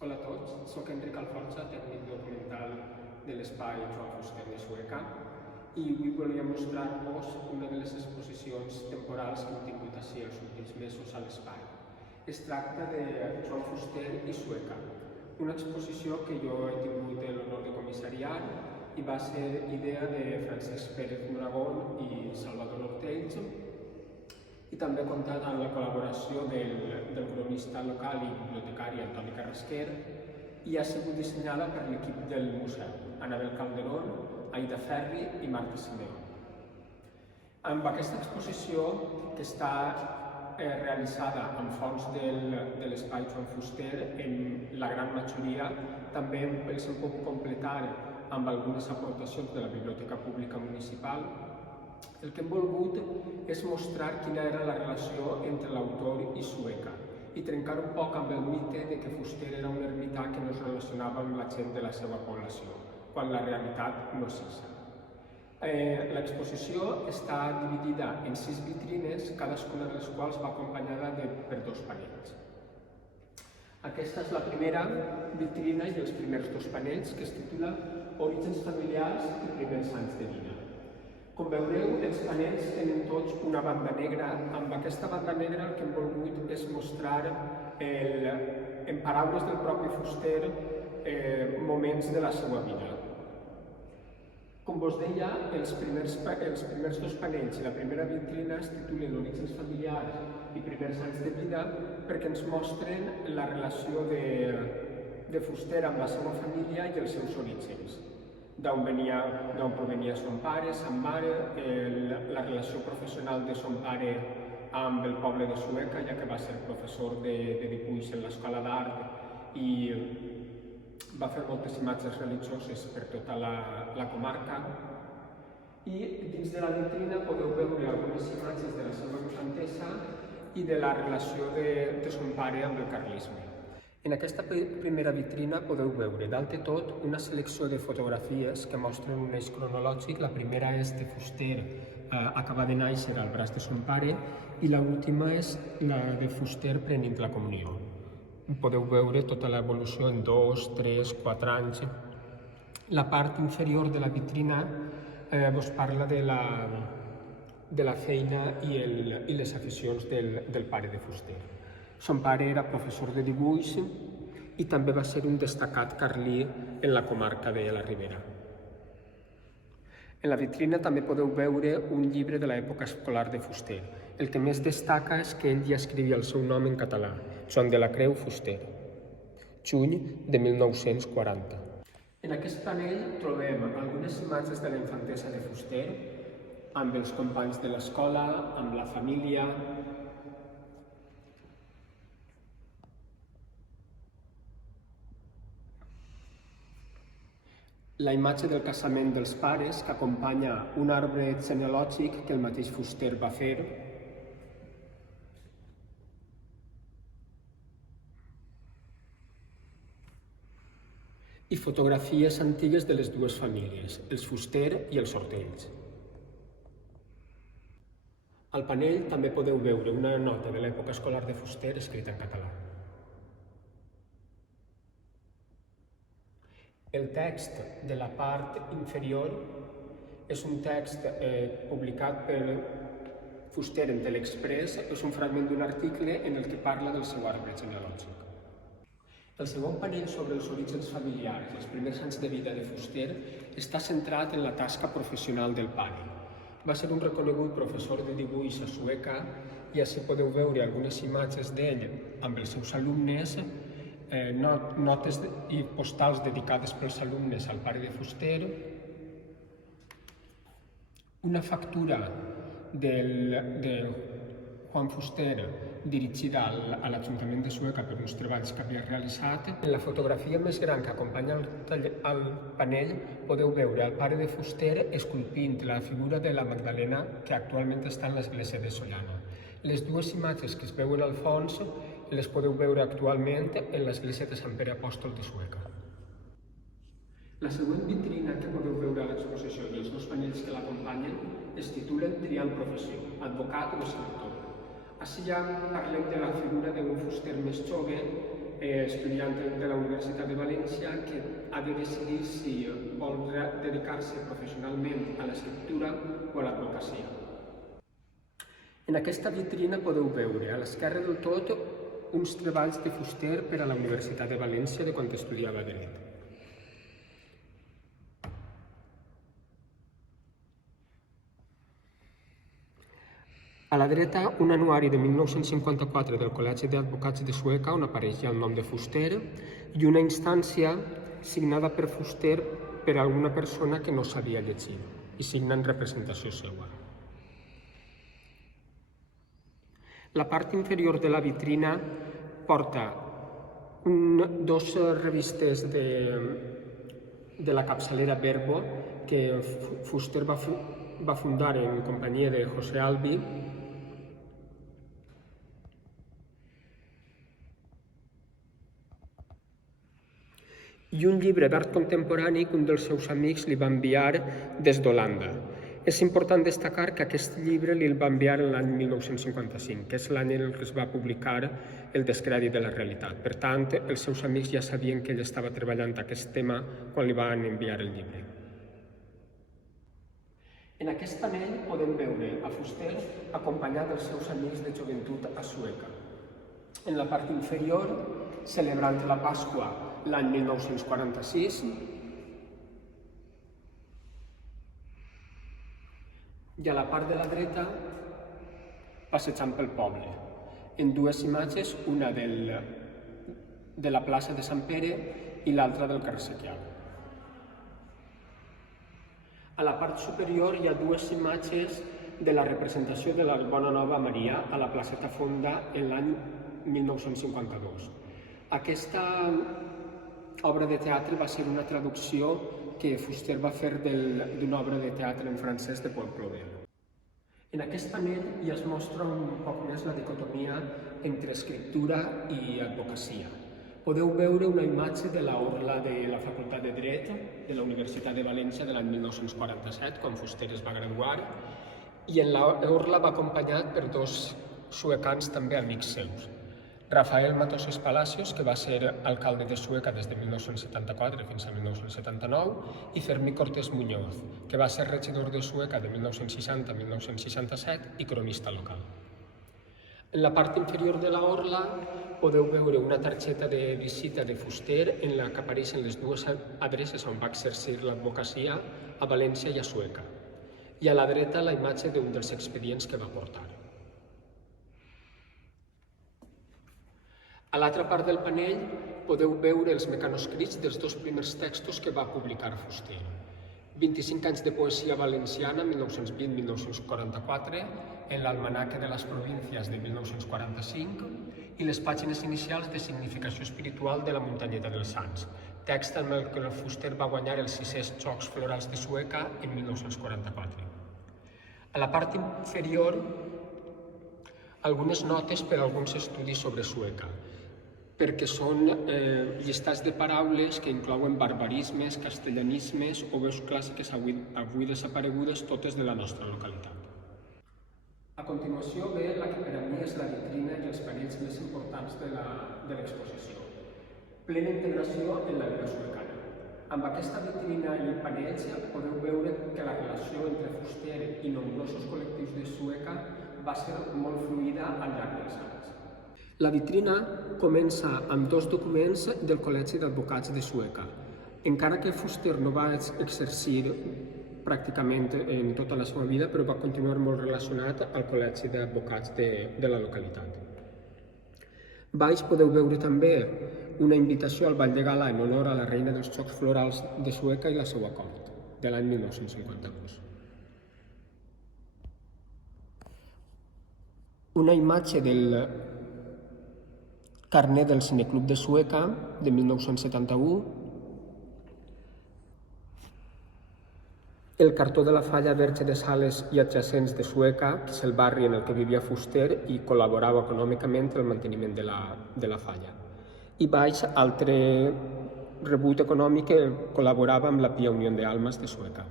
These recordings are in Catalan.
Hola a tots, soc Enric Alforja, tècnic documental de l'espai Joan Fuster de Sueca, i avui volia mostrar-vos una de les exposicions temporals que hem tingut així els últims mesos a l'espai. Es tracta de Joan Fuster i Sueca, una exposició que jo he tingut l'honor de comissariar i va ser idea de Francesc Pérez Moragón i Salvador Ortells, i també ha comptat amb la col·laboració del cronista local i bibliotecari Antoni Carrasquer, i ha sigut dissenyada per l'equip del museu, Anabel Calderón, Aida Ferri i Marta Simeón. Amb aquesta exposició, que està realitzada amb fons de l'espai Joan Fuster, en la gran majoria també els hem pogut completar amb algunes aportacions de la Biblioteca Pública Municipal. El que hem volgut és mostrar quina era la relació entre l'autor i Sueca i trencar un poc amb el mite de que Fuster era un ermità que no es relacionava amb la gent de la seva població, quan la realitat no és això. L'exposició està dividida en 6 vitrines, cadascuna de les quals va acompanyada per 2 panells. Aquesta és la primera vitrina i els primers 2 panells, que es titula Orígens familiars i primers anys de vida. Com veureu, els panells tenen tots una banda negra. Amb aquesta banda negra el que hem volgut és mostrar, en paraules del propi Fuster, moments de la seva vida. Com vos deia, els primers 2 panells i la primera vitrina es titulen Orígens familiars i primers anys de vida perquè ens mostren la relació de Fuster amb la seva família i els seus orígens. D'on provenia son pare, sa mare, la relació professional de son pare amb el poble de Sueca, ja que va ser professor de dibuix en l'escola d'art i va fer moltes imatges religioses per tota la comarca. I dins de la vitrina podeu veure algunes imatges de la seva infantesa i de la relació de son pare amb el carlisme. En aquesta primera vitrina podeu veure, dalt de tot, una selecció de fotografies que mostren un eix cronològic. La primera és de Fuster, acaba de néixer al braç de son pare, i l'última és la de Fuster prenent la comunió. Podeu veure tota l'evolució en 2, 3, 4 anys. La part inferior de la vitrina vos parla de la feina i les aficions del pare de Fuster. Son pare era professor de dibuix i també va ser un destacat carlí en la comarca de la Ribera. En la vitrina també podeu veure un llibre de l'època escolar de Fuster. El que més destaca és que ell ja escrivia el seu nom en català, Joan de la Creu Fuster, juny de 1940. En aquest panell trobem algunes imatges de la infantesa de Fuster, amb els companys de l'escola, amb la família. La imatge del casament dels pares, que acompanya un arbre genealògic que el mateix Fuster va fer. I fotografies antigues de les dues famílies, els Fuster i els Ortells. Al panell també podeu veure una nota de l'època escolar de Fuster escrita en català. El text de la part inferior és un text publicat per Fuster en Telexpress, és un fragment d'un article en el que parla del seu arbre genealògic. El segon panell sobre els orígens familiars i els primers anys de vida de Fuster està centrat en la tasca professional del pare. Va ser un reconegut professor de dibuix a Sueca i així podeu veure algunes imatges d'ell amb els seus alumnes, notes i postals dedicades pels alumnes al pare de Fuster, una factura de Joan Fuster dirigida a l'Ajuntament de Sueca per uns treballs que havia realitzat. En la fotografia més gran que acompanya el panell podeu veure el pare de Fuster esculpint la figura de la Magdalena, que actualment està en l'església de Sollana. Les dues imatges que es veuen al fons les podeu veure actualment en l'església de Sant Pere Apòstol de Sueca. La següent vitrina que podeu veure a l'exposició i els 2 panells que l'acompanyen es titulen Triant professió, advocat o escriptor. Així ja parlem de la figura d'un Fuster més jove estudiant de la Universitat de València, que ha de decidir si vol dedicar-se professionalment a l'escriptura o a l'advocacia. En aquesta vitrina podeu veure, a l'esquerra del tot, uns treballs de fuster per a la Universitat de València de quan estudiava dret. A la dreta, un anuari de 1954 del Col·legi d'Advocats de Sueca, on apareix ja el nom de fuster, i una instància signada per fuster per a alguna persona que no sabia llegir, i signa en representació seva. La part inferior de la vitrina porta dos revistes de la capçalera Verbo que Fuster va fundar en companyia de José Albi, i un llibre d'art contemporani que un dels seus amics li va enviar des d'Holanda. És important destacar que aquest llibre li el va enviar l'any 1955, que és l'any en què es va publicar El descrèdit de la realitat. Per tant, els seus amics ja sabien que ell estava treballant aquest tema quan li van enviar el llibre. En aquest panell podem veure a Fuster acompanyat dels seus amics de joventut a Sueca. En la part inferior, celebrant la Pasqua l'any 1946, i a la part de la dreta, passejant pel poble, en dues imatges, una de la plaça de Sant Pere i l'altra del carrer Sequial. A la part superior hi ha dues imatges de la representació de la Bona Nova Maria a la placeta Fonda en l'any 1952. Aquesta obra de teatre va ser una traducció que Fuster va fer d'una obra de teatre en francès de Paul Claudel. En aquest panell ja es mostra un poc més la dicotomia entre escriptura i advocacia. Podeu veure una imatge de l'orla de la Facultat de Dret de la Universitat de València de l'any 1947, quan Fuster es va graduar, i en l'orla va acompanyat per dos suecans també amics seus. Rafael Matoses Palacios, que va ser alcalde de Sueca des de 1974 fins a 1979, i Fermí Cortés Muñoz, que va ser regidor de Sueca de 1960 a 1967 i cronista local. En la part inferior de l'orla podeu veure una targeta de visita de Fuster en la que apareixen les dues adreces on va exercir l'advocacia, a València i a Sueca. I a la dreta la imatge d'un dels expedients que va portar. A l'altra part del panell podeu veure els mecanoscrits dels dos primers textos que va publicar Fuster. 25 anys de poesia valenciana, 1920-1944, en l'Almanaque de les Províncies de 1945 i les pàgines inicials de Significació espiritual de la Muntanyeta dels Sants, text amb el que Fuster va guanyar els 6è Jocs Florals de Sueca en 1944. A la part inferior, algunes notes per a alguns estudis sobre Sueca, perquè són llistats de paraules que inclouen barbarismes, castellanismes o veus clàssiques avui desaparegudes, totes de la nostra localitat. A continuació ve la que per a mi és la vitrina i els panells més importants de l'exposició. Plena integració en la vida suecana. Amb aquesta vitrina i panells podeu veure que la relació entre Fuster i nombrosos col·lectius de Sueca va ser molt fluida al llarg dels anys. La vitrina comença amb dos documents del Col·legi d'Advocats de Sueca. Encara que Fuster no va exercir pràcticament en tota la seva vida, però va continuar molt relacionat al Col·legi d'Advocats de la localitat. Baix podeu veure també una invitació al ball de gala en honor a la reina dels Jocs Florals de Sueca i la seva cort, de l'any 1952. Una imatge del carnet del Cineclub de Sueca de 1971, el cartó de la falla Verge de Sales i adjacents de Sueca, que és el barri en el que vivia Fuster i col·laborava econòmicament en el manteniment de la falla. I baix, altre rebut econòmic que col·laborava amb la Pia Unió de Almas de Sueca.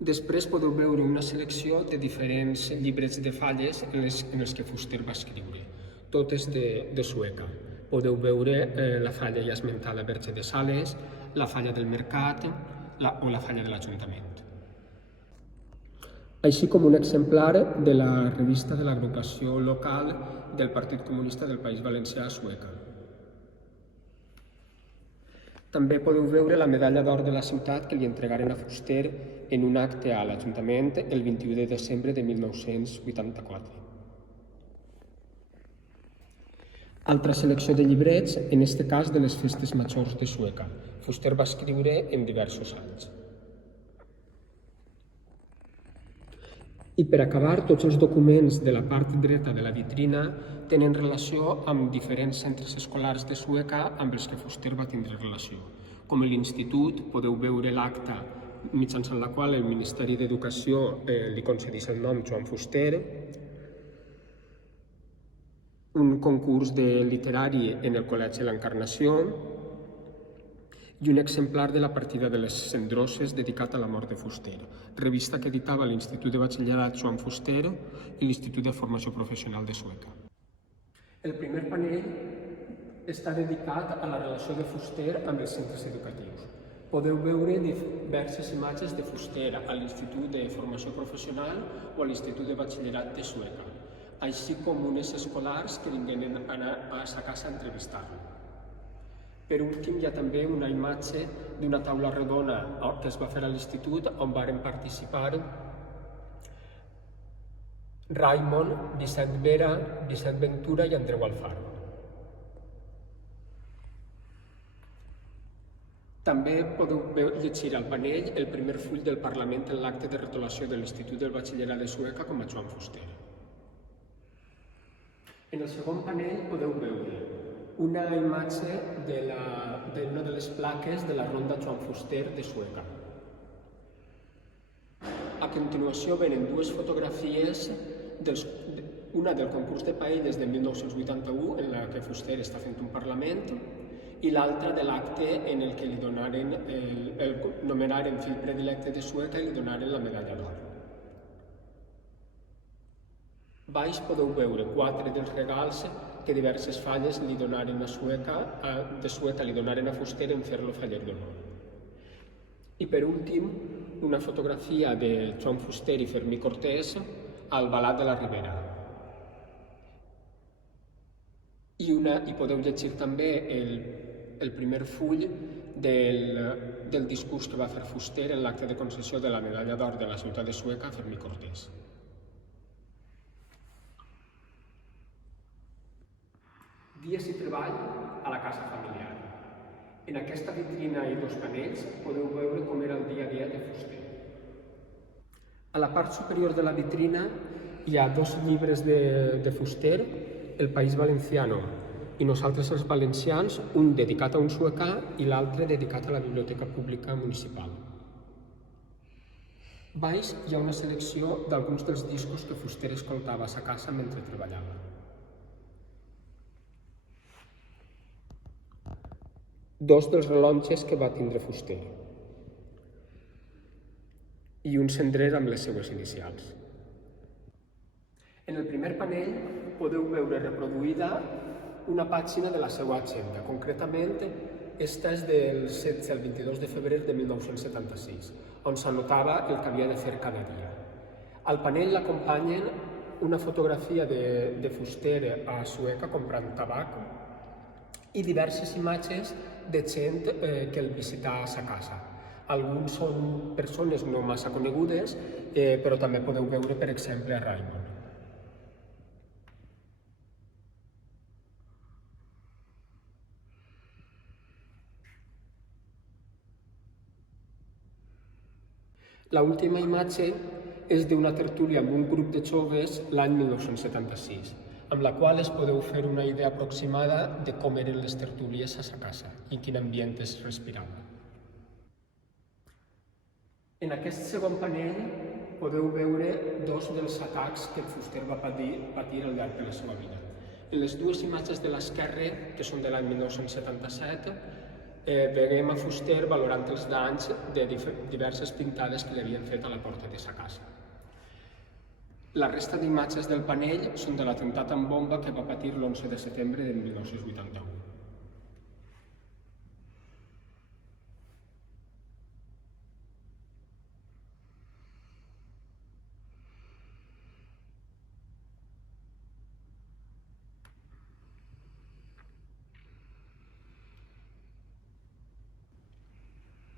Després podeu veure una selecció de diferents llibrets de falles en els que Fuster va escriure. totes de Sueca. Podeu veure la falla ja esmentada Verge de Sales, la falla del Mercat o la falla de l'Ajuntament. Així com un exemplar de la revista de l'agrupació local del Partit Comunista del País Valencià a Sueca. També podeu veure la medalla d'or de la ciutat que li entregaren a Fuster en un acte a l'Ajuntament el 21 de desembre de 1984. Altra selecció de llibrets, en aquest cas de les festes majors de Sueca. Fuster va escriure en diversos anys. I per acabar, tots els documents de la part dreta de la vitrina tenen relació amb diferents centres escolars de Sueca amb els que Fuster va tindre relació. Com l'Institut, podeu veure l'acta mitjançant la qual el Ministeri d'Educació li concedeix el nom Joan Fuster, un concurs de literari en el Col·legi de l'Encarnació i un exemplar de la partida de les Cendroses dedicat a la mort de Fuster, revista que editava l'Institut de Batxillerat Joan Fuster i l'Institut de Formació Professional de Sueca. El primer panell està dedicat a la relació de Fuster amb els centres educatius. Podeu veure diverses imatges de Fuster a l'Institut de Formació Professional o a l'Institut de Batxillerat de Sueca, així com unes escolars que vingueren a sa casa a entrevistar-lo. Per últim, hi ha també una imatge d'una taula redona que es va fer a l'institut on varen participar Raimon, Vicent Vera, Vicent Ventura i Andreu Alfaro. També podeu llegir al panell el primer full del Parlament en l'acte de retolació de l'Institut del Batxillerat de Sueca com a Joan Fuster. En el segon panell podeu veure una imatge d'una de les plaques de la Ronda Joan Fuster de Sueca. A continuació venen dues fotografies, una del concurs de paelles de 1981, en la que Fuster està fent un parlament, i l'altra de l'acte en el que li nomenaren fill predilecte de Sueca i li donaren la medalla d'or. Baix podeu veure 4 dels regals que diverses falles li donaren de Sueca li donaren a Fuster en fer-lo faller d'honor. I per últim, una fotografia de Joan Fuster i Fermí Cortés al Balat de la Ribera. I podeu llegir també el primer full del discurs que va fer Fuster en l'acte de concessió de la medalla d'or de la ciutat de Sueca a Fermí Cortés. Dies i treball a la casa familiar. En aquesta vitrina i dos panells podeu veure com era el dia a dia de Fuster. A la part superior de la vitrina hi ha dos llibres de Fuster, El País Valenciano i Nosaltres els Valencians, un dedicat a un suecà i l'altre dedicat a la Biblioteca Pública Municipal. Baix hi ha una selecció d'alguns dels discos que Fuster escoltava a sa casa mentre treballava. Dos dels rellotges que va tindre Fuster i un cendrer amb les seues inicials. En el primer panell podeu veure reproduïda una pàgina de la seva agenda. Concretament, esta és del 16 al 22 de febrer de 1976, on s'anotava el que havia de fer cada dia. Al panell l'acompanyen una fotografia de Fuster a Sueca comprant tabac i diverses imatges de gent que el visita a sa casa. Alguns són persones no massa conegudes, però també podeu veure, per exemple, a Raimon. L'última imatge és d'una tertúlia amb un grup de joves l'any 1976, amb la qual es podeu fer una idea aproximada de com eren les tertúlies a sa casa i en quin ambient es respirava. En aquest segon panell podeu veure dos dels atacs que Fuster va patir al llarg de la seva vida. En les dues imatges de l'esquerra, que són de l'any 1977, veiem a Fuster valorant els danys de diverses pintades que li havien fet a la porta de sa casa. La resta d'imatges del panell són de l'atemptat amb bomba que va patir l'11 de setembre de 1981.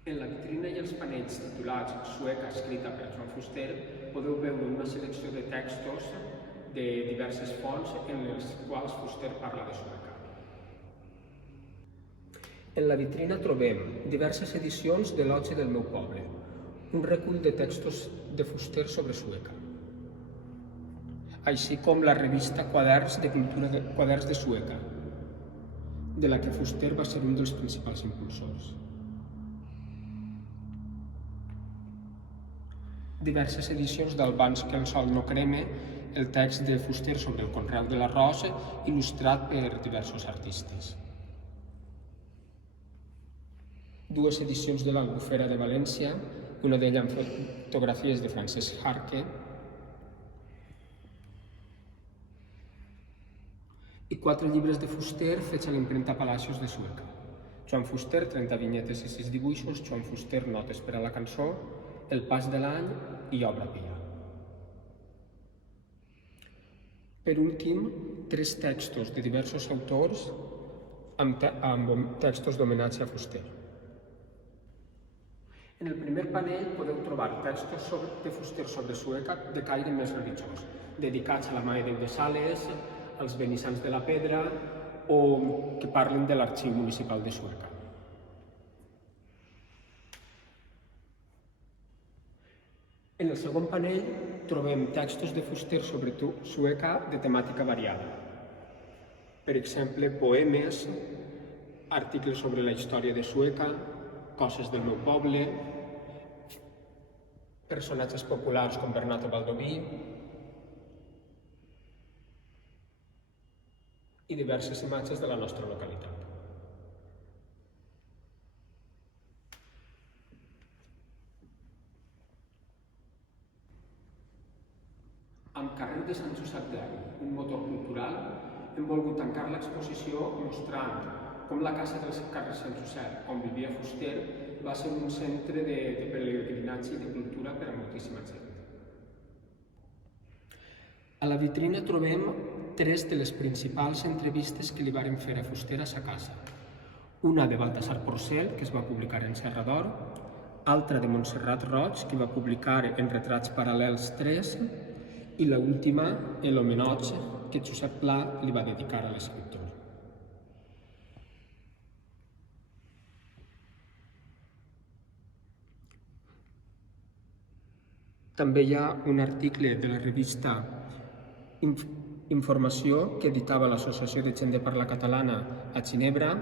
En la vitrina i els panells titulats Sueca escrita per Joan Fuster podeu veure una selecció de textos de diverses fonts en les quals Fuster parla de Sueca. En la vitrina trobem diverses edicions de l'Oci del meu poble, un recull de textos de Fuster sobre Sueca, així com la revista Quaderns de Cultura Quaderns de Sueca, de la que Fuster va ser un dels principals impulsors. Diverses edicions d'Albans que el sol no creme, el text de Fuster sobre el conreu de l'arròs, il·lustrat per diversos artistes. Dues edicions de l'Albufera de València, una d'ella amb fotografies de Francesc Harque, i 4 llibres de Fuster fets a l'impremta Palacios de Sueca. Joan Fuster, 30 vinyetes i 6 dibuixos, Joan Fuster, notes per a la cançó, El pas de l'any i Obra Pia. Per últim, 3 textos de diversos autors amb textos d'homenatge a Fuster. En el primer panell podeu trobar textos de Fuster sobre Sueca de caire més religiós, dedicats a la Mare Déu de Sales, als benissants de la Pedra o que parlen de l'Arxiu Municipal de Sueca. En el segon panell trobem textos de Fuster sobre Sueca de temàtica variada. Per exemple, poemes, articles sobre la història de Sueca, coses del meu poble, personatges populars com Bernat Baldoví i diverses imatges de la nostra localitat. Amb Carrer de Sant Josep d'Erm, un motor cultural, hem volgut tancar l'exposició mostrant com la Casa del carrer Sant Josep, on vivia Fuster, va ser un centre de pelegrinatge i de cultura per a moltíssima gent. A la vitrina trobem 3 de les principals entrevistes que li varen fer a Fuster a sa casa. Una de Baltasar Porcel, que es va publicar en Serra d'Or, altra de Montserrat Roig, que va publicar en Retrats Paral·lels 3, i l'última, l'homenatge que Josep Pla li va dedicar a l'escriptor. També hi ha un article de la revista Informació que editava l'Associació de Gent de Parla Catalana a Ginebra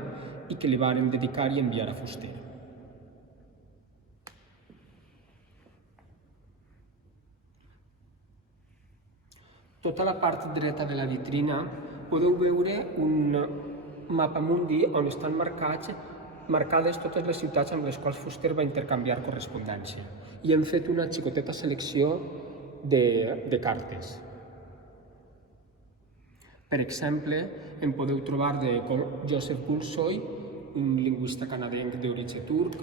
i que li varen dedicar i enviar a Fuster. Tota la part dreta de la vitrina podeu veure un mapamundi on estan marcades totes les ciutats amb les quals Fuster va intercanviar correspondència. I hem fet una xicoteta selecció de cartes. Per exemple, en podeu trobar de Joseph Gulsoy, un lingüista canadenc d'origen turc,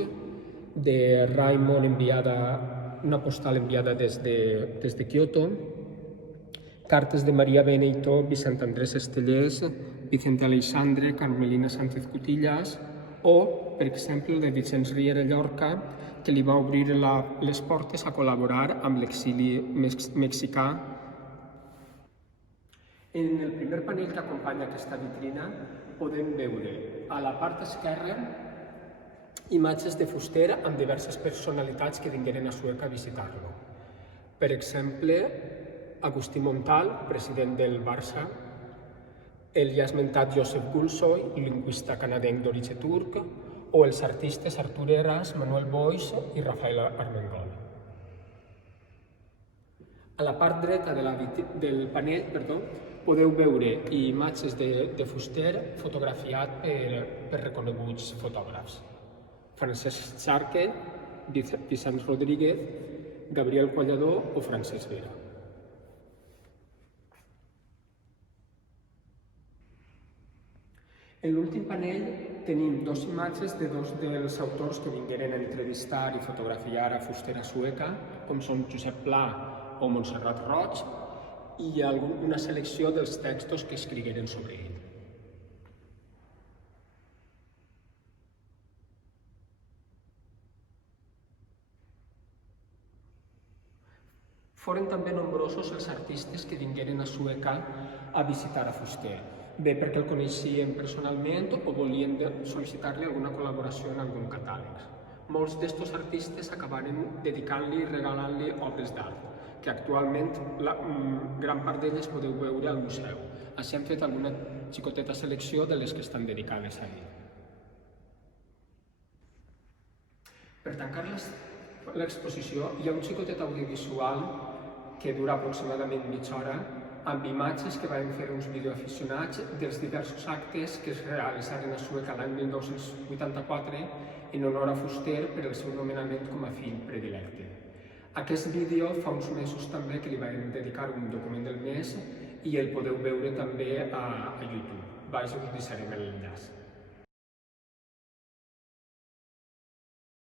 de Raymond una postal enviada des de Kyoto, cartes de Maria Benito, Vicent Andrés Estellés, Vicente Aleixandre, Carmelina Sánchez Cutillas o, per exemple, de Vicenç Riera Llorca, que li va obrir les portes a col·laborar amb l'exili mexicà. En el primer panell que acompanya aquesta vitrina podem veure a la part esquerra imatges de Fuster amb diverses personalitats que vingueren a Sueca a visitar-lo. Per exemple, Agustí Montal, president del Barça, el ja esmentat Joseph Gulsoy, lingüista canadenc d'origen turc, o els artistes Artur Eras, Manuel Boix i Rafael Armengol. A la part dreta del panell podeu veure imatges de Fuster fotografiat per reconeguts fotògrafs. Francesc Charque, Vicent Rodríguez, Gabriel Collador o Francesc Vera. En l'últim panell tenim dos imatges de dos dels autors que vingueren a entrevistar i fotografiar a Fustera Sueca, com són Josep Pla o Montserrat Roig, i una selecció dels textos que escrigueren sobre ell. Foren també nombrosos els artistes que vingueren a Sueca a visitar a Fuster, bé perquè el coneixien personalment o volien sol·licitar-li alguna col·laboració en algun catàleg. Molts d'estos artistes acabaren dedicant-li i regalant-li obres d'art, que actualment gran part d'elles podeu veure al museu. Així hem fet alguna xicoteta selecció de les que estan dedicades a ell. Per tancar l'exposició hi ha un xicotet audiovisual que dura aproximadament mitja hora, amb imatges que van fer uns videoaficionats dels diversos actes que es realitzaren a Sueca l'any 1984 en honor a Fuster per el seu nomenament com a fill predilecte. Aquest vídeo fa uns mesos també que li vam dedicar un document del mes i el podeu veure també a YouTube. Baix us deixarem l'enllaç.